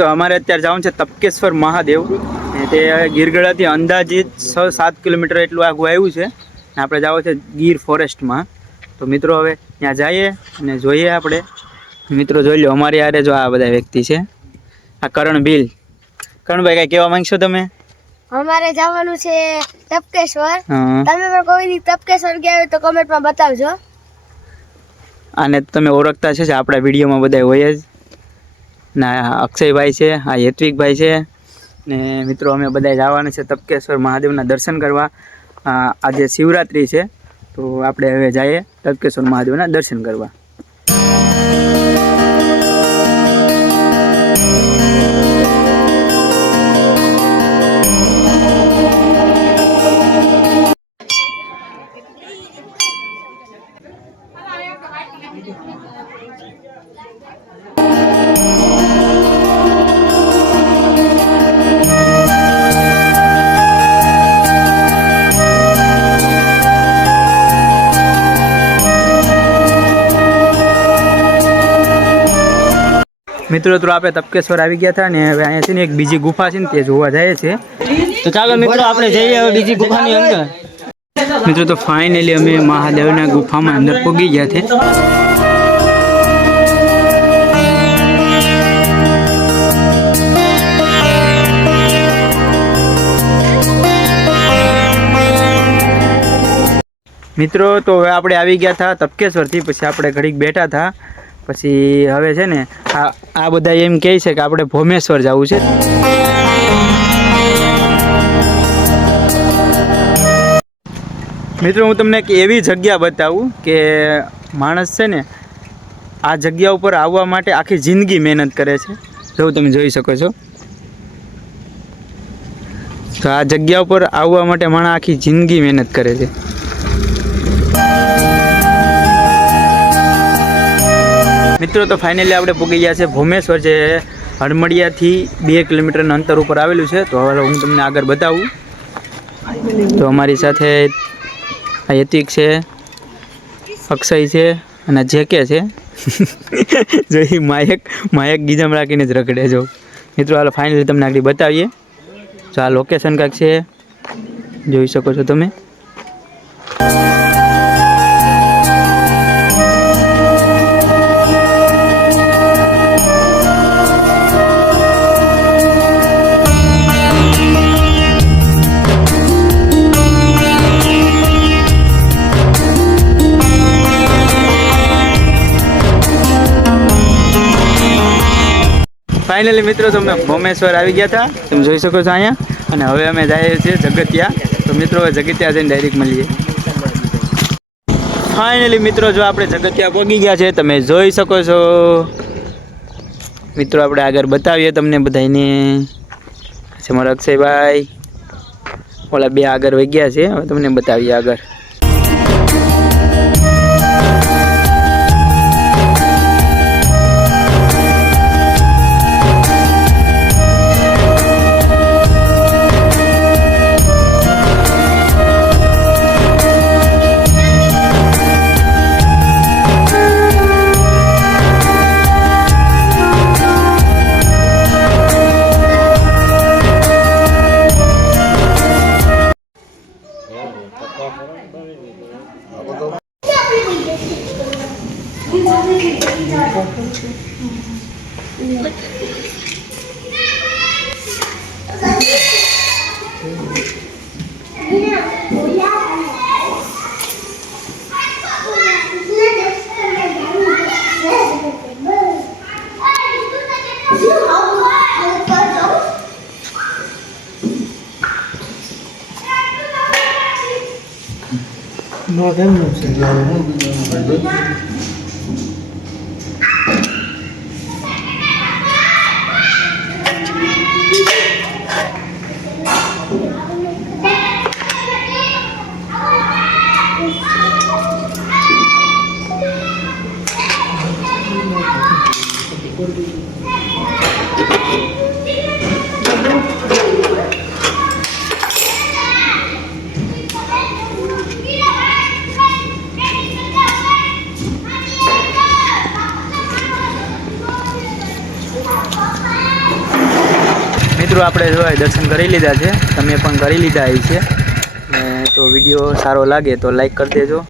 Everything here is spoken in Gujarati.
તો અમારે અત્યારે જવાનું છે તપકેશ્વર મહાદેવ. અને તે ગીરગઢાથી અંદાજિત છ સાત કિલોમીટર એટલું આગું આવ્યું છે. અને આપણે જવું છે ગીર ફોરેસ્ટમાં. તો મિત્રો હવે ત્યાં જઈએ અને જોઈએ આપણે. મિત્રો જોઈ લો અમારી આરે જો આ બધા વ્યક્તિ છે. આ કરણ ભીલ. કરણભાઈ કઈ કહેવા માંગશો તમે? અમારે જવાનું છે તપકેશ્વર. તમે પણ કોઈ તપકેશ્વર ગયા હોય તો કમેન્ટમાં બતાવજો. આને તમે ઓળખતા છે આપણા વિડીયોમાં બધા હોય જ. ના, અક્ષયભાઈ છે, આ હેત્વિકભાઈ છે. ને મિત્રો, અમે બધા જવાના છે તપકેશ્વર મહાદેવના દર્શન કરવા. આજે શિવરાત્રિ છે, તો આપણે હવે જઈએ તપકેશ્વર મહાદેવના દર્શન કરવા. મિત્રો, તો આપણે તપકેશ્વર આવી ગયા હતા ને હવે અહીંયા છે ને એક બીજી ગુફા છે ને, તે જોવા જાય છે. તો ચાલો મિત્રો, આપણે જઈએ હવે બીજી ગુફાની અંદર. મિત્રો, તો ફાઇનલી અમે મહાદેવના ગુફામાં અંદર પહોંચી ગયા છે. મિત્રો, તો હવે આપણે આવી ગયા હતા તપકેશ્વરથી, પછી આપણે ઘડીક બેઠા હતા. પછી હવે છે ને આ આ બધા એમ કહે છે કે આપણે ભોમેશ્વર જવું છે. મિત્રો, હું તમને એક એવી જગ્યા બતાવું કે માણસ છે ને આ જગ્યા ઉપર આવવા માટે આખી જિંદગી મહેનત કરે છે. જો તમે જોઈ શકો છો. તો આ જગ્યા ઉપર આવવા માટે માણસ આખી જિંદગી મહેનત કરે છે. મિત્રો, તો ફાઇનલી આપણે પૂગી ગયા છે ભૂમેશ્વર જે હડમડિયાથી બે કિલોમીટરના અંતર ઉપર આવેલું છે. તો હવે હું તમને આગળ બતાવું. તો અમારી સાથે યતિક છે, અક્ષય છે અને જેકે છે. જો એ માયક માયક ગીજામ રાખીને જ રખડે જો. મિત્રો, હાલો ફાઇનલી તમને આગળ બતાવીએ. તો આ લોકેશન કાંઈક છે, જોઈ શકો છો તમે. ફાઇનલી મિત્રો તો અમે ભોમેશ્વર આવી ગયા હતા તમે જોઈ શકો છો અહીંયા. અને હવે અમે જઈએ છીએ જગતિયા. તો મિત્રો, હવે જગતિયા જઈને ડાયરેક્ટ મળીએ. ફાઇનલી મિત્રો, જો આપણે જગતિયા પહોંચી ગયા છે, તમે જોઈ શકો છો. મિત્રો, આપણે આગળ બતાવીએ તમને બધાને છે મારા અક્ષયભાઈ, ઓલા બે આગળ વહી ગયા છે. હવે તમને બતાવીએ આગળ. 아버지. No, them. મિત્રો, આપણે જોવા દર્શન કરી લીધા છે. તમે પણ કરી લીધા છે. તો વીડિયો સારો લાગે તો લાઈક કરી દેજો.